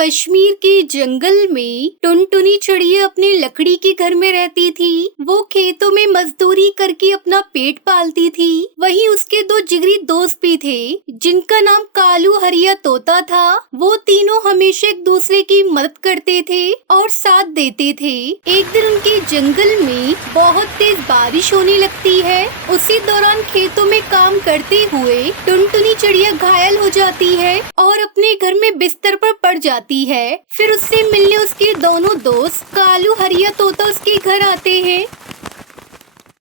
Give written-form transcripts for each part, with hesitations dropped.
कश्मीर के जंगल में टुनटुनी चिड़िया अपने लकड़ी के घर में रहती थी। वो खेतों में मजदूरी करके अपना पेट पालती थी। वहीं उसके दो जिगरी दोस्त भी थे जिनका नाम कालू हरिया तोता था। वो तीनों हमेशा एक दूसरे की मदद करते थे और साथ देते थे। एक दिन उनके जंगल में बहुत तेज बारिश होने लगती है। उसी दौरान खेतों में काम करते हुए टुनटुनी चिड़िया घायल हो जाती है और अपने घर में बिस्तर पर पड़ जाती है। फिर उससे मिलने उसके दोनों दोस्त कालू हरिया तोता उसके घर आते हैं।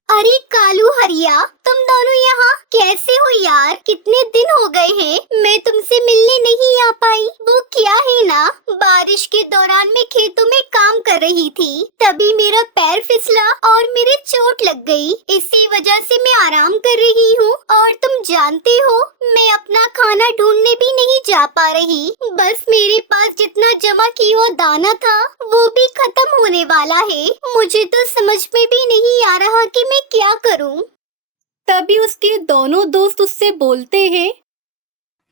अरे कालू हरिया, तुम दोनों यहाँ कैसे हो यार? कितने दिन हो गए हैं मैं तुमसे मिलने नहीं आ पाई। वो क्या है ना, बारिश के दौरान मैं खेतों में काम कर रही थी, तभी मेरा पैर फिसला और मेरे चोट लग गई। इसी वजह से मैं आराम कर रही हूँ और तुम जानते हो मैं अपना खाना ढूंढने भी नहीं जा पा रही। बस मेरे पास जितना जमा किया हुआ दाना था वो भी खत्म होने वाला है। मुझे तो समझ में भी नहीं आ रहा कि मैं क्या करूं। तभी उसके दोनों दोस्त उससे बोलते हैं,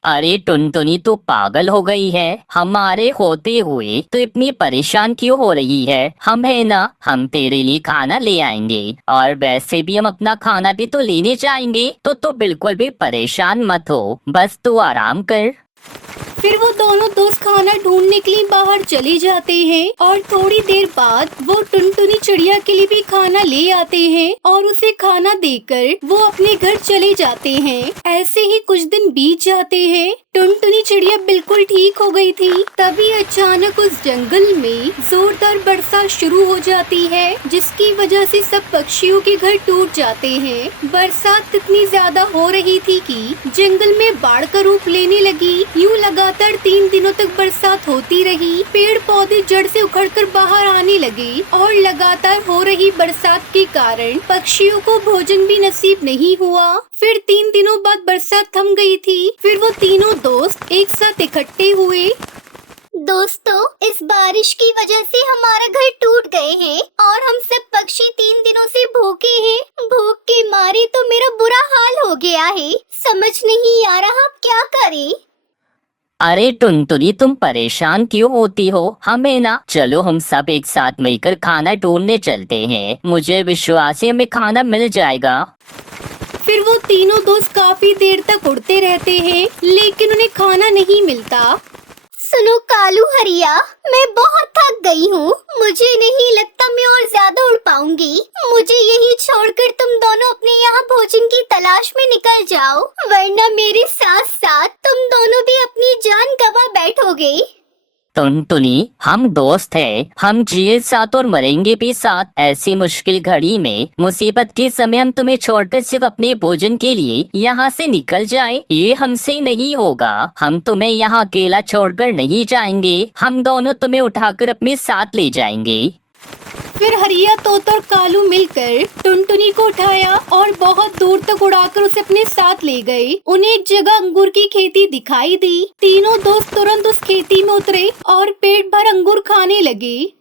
अरे टुनटुनी तो पागल हो गई है। हमारे होते हुए तो इतनी परेशान क्यों हो रही है? हम है ना, हम तेरे लिए खाना ले आएंगे और वैसे भी हम अपना खाना भी तो लेने जाएंगे। तो बिल्कुल भी परेशान मत हो, बस तू आराम कर। फिर वो दोनों दोस्त खाना ढूंढने के लिए बाहर चले जाते हैं और थोड़ी देर बाद वो टुनटुनी चिड़िया के लिए भी खाना ले आते हैं और उसे खाना देकर वो अपने घर चले जाते हैं। ऐसे ही कुछ दिन बीत जाते हैं। टुनटुनी चिड़िया बिल्कुल ठीक हो गई थी। तभी अचानक उस जंगल में जोरदार बरसात शुरू हो जाती है, जिसकी वजह से सब पक्षियों के घर टूट जाते हैं। बरसात इतनी ज्यादा हो रही थी कि जंगल में बाढ़ का रूप लेने लगी। यूं लगातार 3 दिनों तक बरसात होती रही। पेड़ पौधे जड़ से उखड़कर बाहर आने लगे और लगातार हो रही बरसात के कारण पक्षियों को भोजन भी नसीब नहीं हुआ। फिर 3 दिनों बाद बरसात थम गई थी। फिर वो तीनों दोस्त एक साथ इकट्ठे हुए। दोस्तों, इस बारिश की वजह से हमारा घर टूट गए हैं और हम सब पक्षी 3 दिनों से भूखे हैं। भूख के मारे तो मेरा बुरा हाल हो गया है। समझ नहीं आ रहा अब क्या करें। अरे टुनटुनी, तुम परेशान क्यों होती हो? हमें ना, चलो हम सब एक साथ मिलकर खाना ढूंढने चलते हैं। मुझे विश्वास है हमें खाना मिल जाएगा। फिर वो तीनों दोस्त काफी देर तक उड़ते रहते हैं, लेकिन उन्हें खाना नहीं मिलता। सुनो कालू हरिया, मैं बहुत थक गई हूँ। मुझे नहीं लगता मैं और ज्यादा उड़ पाऊंगी। मुझे यही छोड़कर तुम दोनों अपने यहाँ भोजन की तलाश में निकल जाओ, वरना मेरे साथ साथ तुम दोनों भी अपनी जान गंवा बैठोगे। टुनटुनी, हम दोस्त हैं, हम जिए साथ और मरेंगे भी साथ। ऐसी मुश्किल घड़ी में, मुसीबत के समय हम तुम्हें छोड़कर सिर्फ अपने भोजन के लिए यहाँ से निकल जाएं, ये हमसे नहीं होगा। हम तुम्हें यहाँ अकेला छोड़कर नहीं जाएंगे। हम दोनों तुम्हें उठाकर अपने साथ ले जाएंगे। फिर हरिया तोता और कालू मिलकर टुनटुनी को उठाया और बहुत दूर तक उड़ाकर उसे अपने साथ ले गए। उन्हें एक जगह अंगूर की खेती दिखाई दी। तीनों दोस्त तुरंत उस खेती में उतरे और पेट भर अंगूर खाने लगे।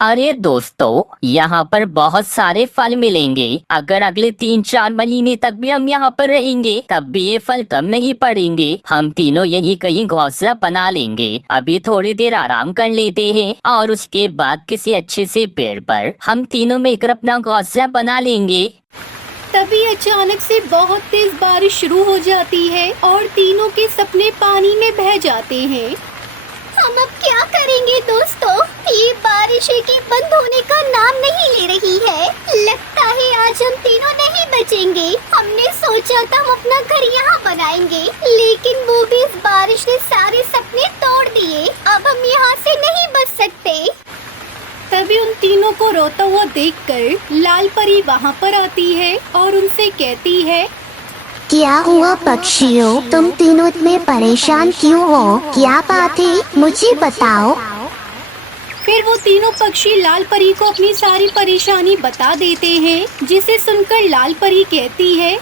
अरे दोस्तों, यहाँ पर बहुत सारे फल मिलेंगे। अगर अगले 3-4 महीने तक भी हम यहाँ पर रहेंगे तब भी ये फल कम नहीं पड़ेंगे। हम तीनों यही कहीं घोंसला बना लेंगे। अभी थोड़ी देर आराम कर लेते हैं और उसके बाद किसी अच्छे से पेड़ पर हम तीनों मिलकर अपना घोंसला बना लेंगे। तभी अचानक से बहुत तेज बारिश शुरू हो जाती है और तीनों के सपने पानी में बह जाते हैं। हम अब क्या करेंगे दोस्तों? ये बारिश की बंद होने का नाम नहीं ले रही है। लगता है आज हम तीनों नहीं बचेंगे। हमने सोचा था हम अपना घर यहाँ बनाएंगे, लेकिन वो भी इस बारिश ने सारे सपने तोड़ दिए। अब हम यहाँ से नहीं बच सकते। तभी उन तीनों को रोता हुआ देखकर लाल परी वहाँ पर आती है और उनसे कहती है, क्या हुआ पक्षियों, तुम तीनों इतने परेशान क्यों हो? क्या बात है, मुझे बताओ। फिर वो तीनों पक्षी लाल परी को अपनी सारी परेशानी बता देते हैं, जिसे सुनकर लाल परी कहती है,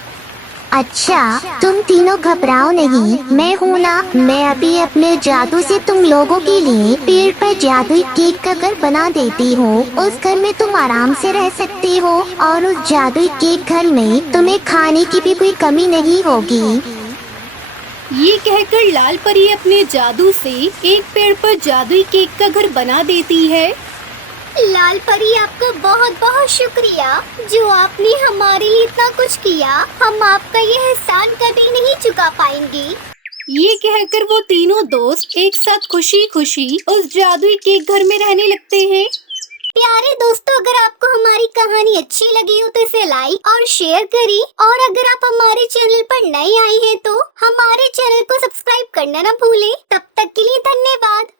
अच्छा, तुम तीनों घबराओ नहीं, मैं हूँ ना। मैं अभी अपने जादू से तुम लोगों के लिए पेड़ पर जादुई केक का घर बना देती हूँ। उस घर में तुम आराम से रह सकते हो और उस जादुई केक घर में तुम्हें खाने की भी कोई कमी नहीं होगी। ये कहकर लाल परी अपने जादू से एक पेड़ पर जादुई केक का घर बना देती है। लाल परी, आपका बहुत बहुत शुक्रिया जो आपने हमारे लिए इतना कुछ किया। हम आपका ये एहसान कभी नहीं चुका पाएंगे। ये कहकर वो तीनों दोस्त एक साथ खुशी खुशी उस जादुई केक घर में रहने लगते हैं। प्यारे दोस्तों, अगर आपको हमारी कहानी अच्छी लगी हो तो इसे लाइक और शेयर करें, और अगर आप हमारे चैनल पर नए आए हैं तो हमारे चैनल को सब्सक्राइब करना न भूलें। तब तक के लिए धन्यवाद।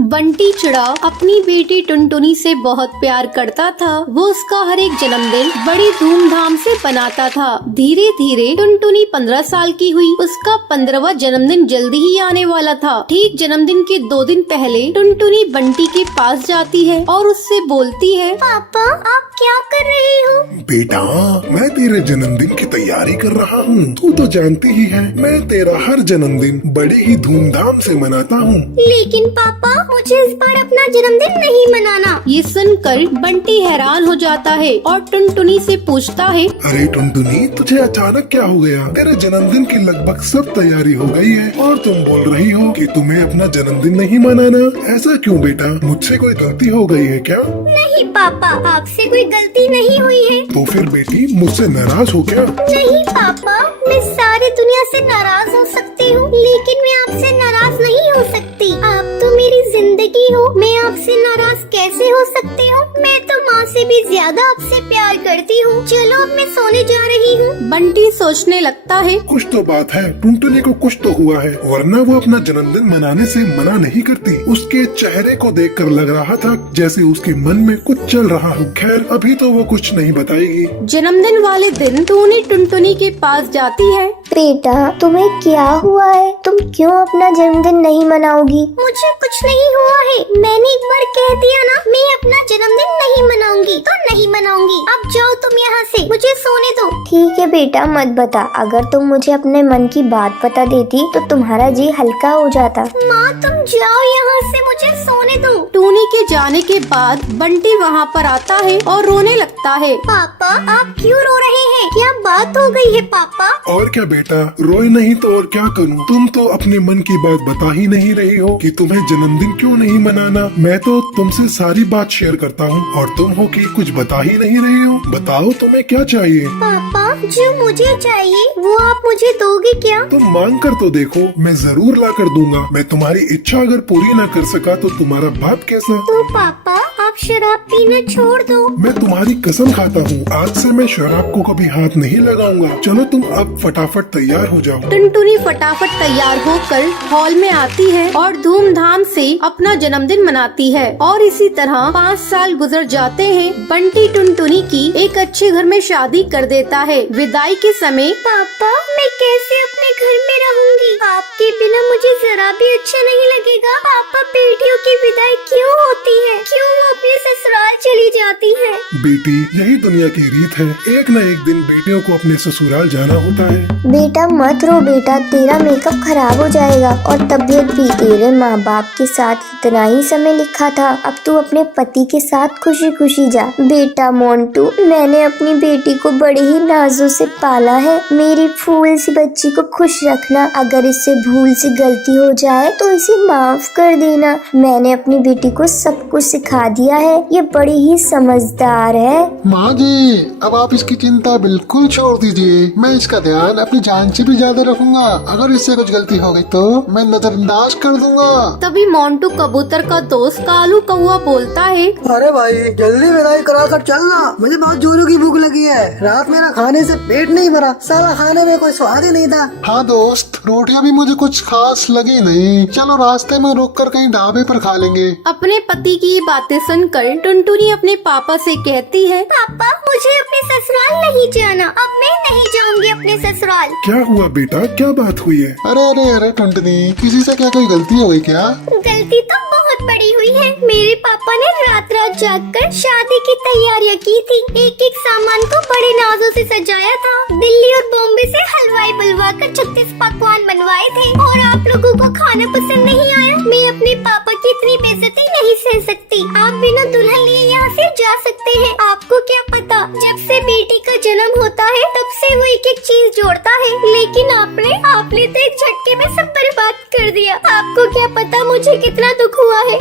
बंटी चिड़ा अपनी बेटी टुनटुनी से बहुत प्यार करता था। वो उसका हर एक जन्मदिन बड़ी धूमधाम से बनाता था। धीरे धीरे टुनटुनी 15 साल की हुई। उसका 15वां जन्मदिन जल्दी ही आने वाला था। ठीक जन्मदिन के 2 दिन पहले टुनटुनी बंटी के पास जाती है और उससे बोलती है, पापा, आप क्या कर रहे हो? बेटा, मैं तेरे जन्मदिन की तैयारी कर रहा हूँ। तू तो जानती ही है, मैं तेरा हर जन्मदिन बड़ी ही धूमधाम से मनाता हूँ। लेकिन पापा, मुझे इस बार अपना जन्मदिन नहीं मनाना। ये सुनकर बंटी हैरान हो जाता है और टुनटुनी से पूछता है, अरे टुनटुनी, तुझे अचानक क्या हो गया? तेरे जन्मदिन की लगभग सब तैयारी हो गई है और तुम बोल रही हो कि तुम्हें अपना जन्मदिन नहीं मनाना। ऐसा क्यों बेटा? मुझसे कोई गलती हो गई है क्या? नहीं पापा, आपसे कोई गलती नहीं हुई है। तो फिर बेटी मुझसे नाराज हो क्या? नहीं पापा, मैं सारी दुनिया से नाराज हो सकती हूँ, लेकिन मैं आपसे नाराज नहीं हो सकती। आप तो मेरी जिंदगी हो, मैं आपसे नाराज कैसे हो सकती हूँ? मैं तो माँ से भी ज्यादा आपसे प्यार करती हूँ। चलो अब मैं सोने जा रही हूँ। बंटी सोचने लगता है, कुछ तो बात है, टुनटुनी को कुछ तो हुआ है, वरना वो अपना जन्मदिन मनाने से मना नहीं करती। उसके चेहरे को देखकर लग रहा था जैसे उसके मन में कुछ चल रहा हो। खैर, अभी तो वो कुछ नहीं बताएगी। जन्मदिन वाले दिन टूनी टुनटुनी के पास जाती है। बेटा, तुम्हें क्या हुआ है? तुम क्यों अपना जन्मदिन नहीं मनाओगी? मुझे कुछ नहीं हुआ है। मैंने एक बार कह दिया ना, मैं अपना जन्मदिन नहीं मनाऊंगी तो नहीं मनाऊंगी। अब जाओ तुम यहाँ से, मुझे सोने दो। ठीक है बेटा, मत बता। अगर तुम मुझे अपने मन की बात बता देती तो तुम्हारा जी हल्का हो जाता। माँ, तुम जाओ यहाँ से, मुझे सोने दो। टूनी के जाने के बाद बंटी वहाँ पर आता है और रोने लगता है। पापा, आप क्यों रो रहे हैं? क्या बात हो गई है पापा? और क्या बेटा, रोए नहीं तो और क्या करूं? तुम तो अपने मन की बात बता ही नहीं रही हो कि तुम्हें जन्मदिन क्यों नहीं मनाना। मैं तो तुमसे सारी बात शेयर करता हूँ और तुम हो कि कुछ बता ही नहीं रही हो। बताओ तुम्हें क्या चाहिए? पापा, जो मुझे चाहिए वो आप मुझे दोगे क्या? तुम मांग कर तो देखो, मैं जरूर ला कर दूंगा। मैं तुम्हारी इच्छा अगर पूरी न कर सका तो तुम्हारा बाप कैसा? तो पापा, आप शराब पीना छोड़ दो। मैं तुम्हारी कसम खाता हूँ, आज से मैं शराब को कभी हाथ नहीं लगाऊंगा। चलो तुम अब फटाफट तैयार हो जाओ। टुनटुनी फटाफट तैयार होकर हॉल में आती है और धूमधाम से अपना जन्मदिन मनाती है। और इसी तरह 5 साल गुजर जाते हैं। बंटी टुनटुनी की एक अच्छे घर में शादी कर देता है। विदाई के समय, पापा, मैं कैसे अपने घर में रहूंगी? आपके बिना मुझे जरा भी अच्छा नहीं लगेगा। पापा, बेटियों की विदाई क्यों होती है? क्यों वो अपने ससुराल चली जाती है? बेटी, यही दुनिया की रीत है। एक न एक दिन बेटियों को अपने ससुराल जाना होता है। बेटा मत रो बेटा, तेरा मेकअप खराब हो जाएगा और तबीयत भी। तेरे माँ बाप के साथ इतना ही समय लिखा था, अब तू अपने पति के साथ खुशी खुशी जा। बेटा मोन्टू, मैंने अपनी बेटी को बड़े ही नाजों से पाला है। मेरी फूल सी बच्ची को खुश रखना। अगर इससे भूल से गलती हो जाए तो इसे माफ कर देना। मैंने अपनी बेटी को सब कुछ सिखा दिया है। ये बड़ी ही समझदार है। माँ जी, अब आप इसकी चिंता बिल्कुल छोड़ दीजिए। मैं इसका ध्यान अपनी जान से भी ज्यादा रखूंगा। अगर इससे कुछ गलती हो गई तो मैं नजरअंदाज कर दूंगा। तभी मोंटू कबूतर का दोस्त कालू कौआ बोलता है, अरे भाई, जल्दी विदाई करा कर चलना। मुझे बहुत जोरों की भूख लगी है। रात मेरा खाने से पेट नहीं भरा। साला खाने में कोई स्वाद ही नहीं था। हाँ दोस्त, रोटियां भी मुझे कुछ खास लगी नहीं। चलो रास्ते में रुक कर कहीं ढाबे पर खा लेंगे। अपने पति की ये बातें सुनकर टुनटुनी अपने पापा से कहती है, पापा, मुझे अपने ससुराल नहीं जाना। अब मैं नहीं जाऊंगी अपने ससुराल। क्या हुआ बेटा, क्या बात हुई है? अरे अरे अरे टुनटुनी, किसी से क्या कोई गलती हो गई क्या? गलती तो बहुत बड़ी हुई है। मेरे पापा ने रात रात जागकर शादी की तैयारियां की थी। एक एक सामान को बड़े नाजों से सजाया था। दिल्ली और बॉम्बे से हलवाई बुलवा कर 36 पकवान बनवाए थे। और आप लोगों को खाना पसंद नहीं आया। मैं अपने पापा की इतनी बेइज्जती नहीं नहीं सह सकती। आप बिना दुल्हन लिए यहाँ से जा सकते हैं। आपको क्या पता, जब से बेटी का जन्म होता है तब से वो एक एक चीज जोड़ता है, लेकिन आपने तो एक झटके में सब बर्बाद कर दिया। आपको क्या पता मुझे कितना दुख हुआ है।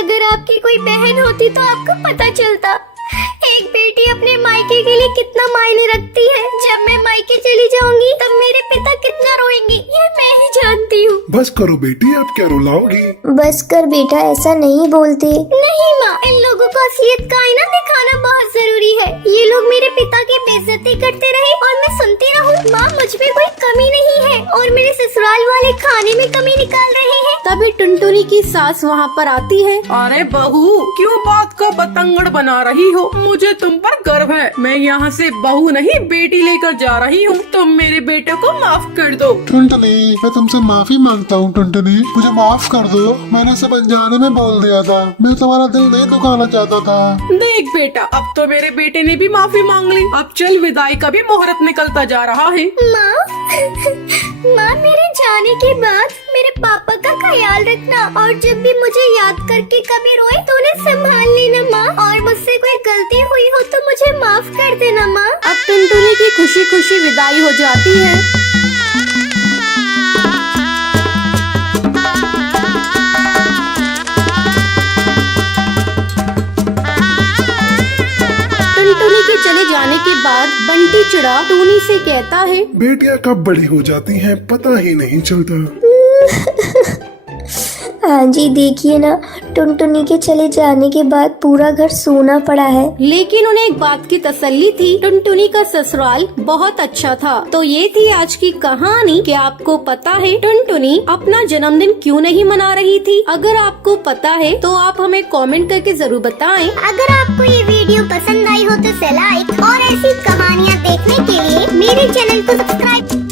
अगर आपकी कोई बहन होती तो आपको पता चलता। एक बेटी अपने मायके के लिए कितना मायने रखती है। जब मैं मायके चली जाऊंगी तब मेरे पिता कितना रोएंगे, ये मैं ही जानती हूँ। बस करो बेटी, आप क्या रुलाओगी? बस कर बेटा, ऐसा नहीं बोलते। नहीं माँ, इन लोगों को असलियत का आईना दिखाना बहुत जरूरी है। ये लोग मेरे पिता की बेइज्जती करते रहे और मैं सुनती रहूँ। माँ, मुझ में कोई कमी नहीं है और मेरे ससुराल वाले खाने में कमी निकाल रहे हैं। तभी टुनटुनी की सास वहाँ पर आती है। अरे बहू, क्यों बात को बतंगड़ बना रही हो? मुझे तुम पर गर्व है। मैं यहाँ से बहू नहीं बेटी लेकर जा रही हूँ। तुम मेरे बेटे को माफ कर दो। टुनटुनी, मैं तुमसे माफी मांगता हूँ। टुनटुनी, मुझे माफ कर दो। मैंने सब अनजाने में बोल दिया था। मैं तुम्हारा दिल नहीं दुखाना चाहता था। देख बेटा, अब तो मेरे बेटे ने भी माफी मांग ली। अब चल, विदाई का भी मुहूर्त निकलता जा रहा है। माँ, मेरे जाने के बाद मेरे पापा का ख्याल रखना और जब भी मुझे याद करके कभी रोए तो उन्हें संभाल लेना माँ। और मुझसे कोई गलती हुई हो तो मुझे माफ कर देना माँ। अब टुनटुनी की खुशी खुशी विदाई हो जाती है। टुनटुनी के चले जाने के बाद बंटी चिड़ा टूनी से कहता है, बेटियां कब बड़ी हो जाती हैं पता ही नहीं चलता। हाँ जी, देखिए ना, टुनटुनी के चले जाने के बाद पूरा घर सूना पड़ा है। लेकिन उन्हें एक बात की तसल्ली थी, टुनटुनी का ससुराल बहुत अच्छा था। तो ये थी आज की कहानी। क्या आपको पता है टुनटुनी अपना जन्मदिन क्यों नहीं मना रही थी? अगर आपको पता है तो आप हमें कमेंट करके जरूर बताएं। अगर आपको ये वीडियो पसंद आई हो तो लाइक और ऐसी कहानियाँ देखने के लिए मेरे चैनल को सब्सक्राइब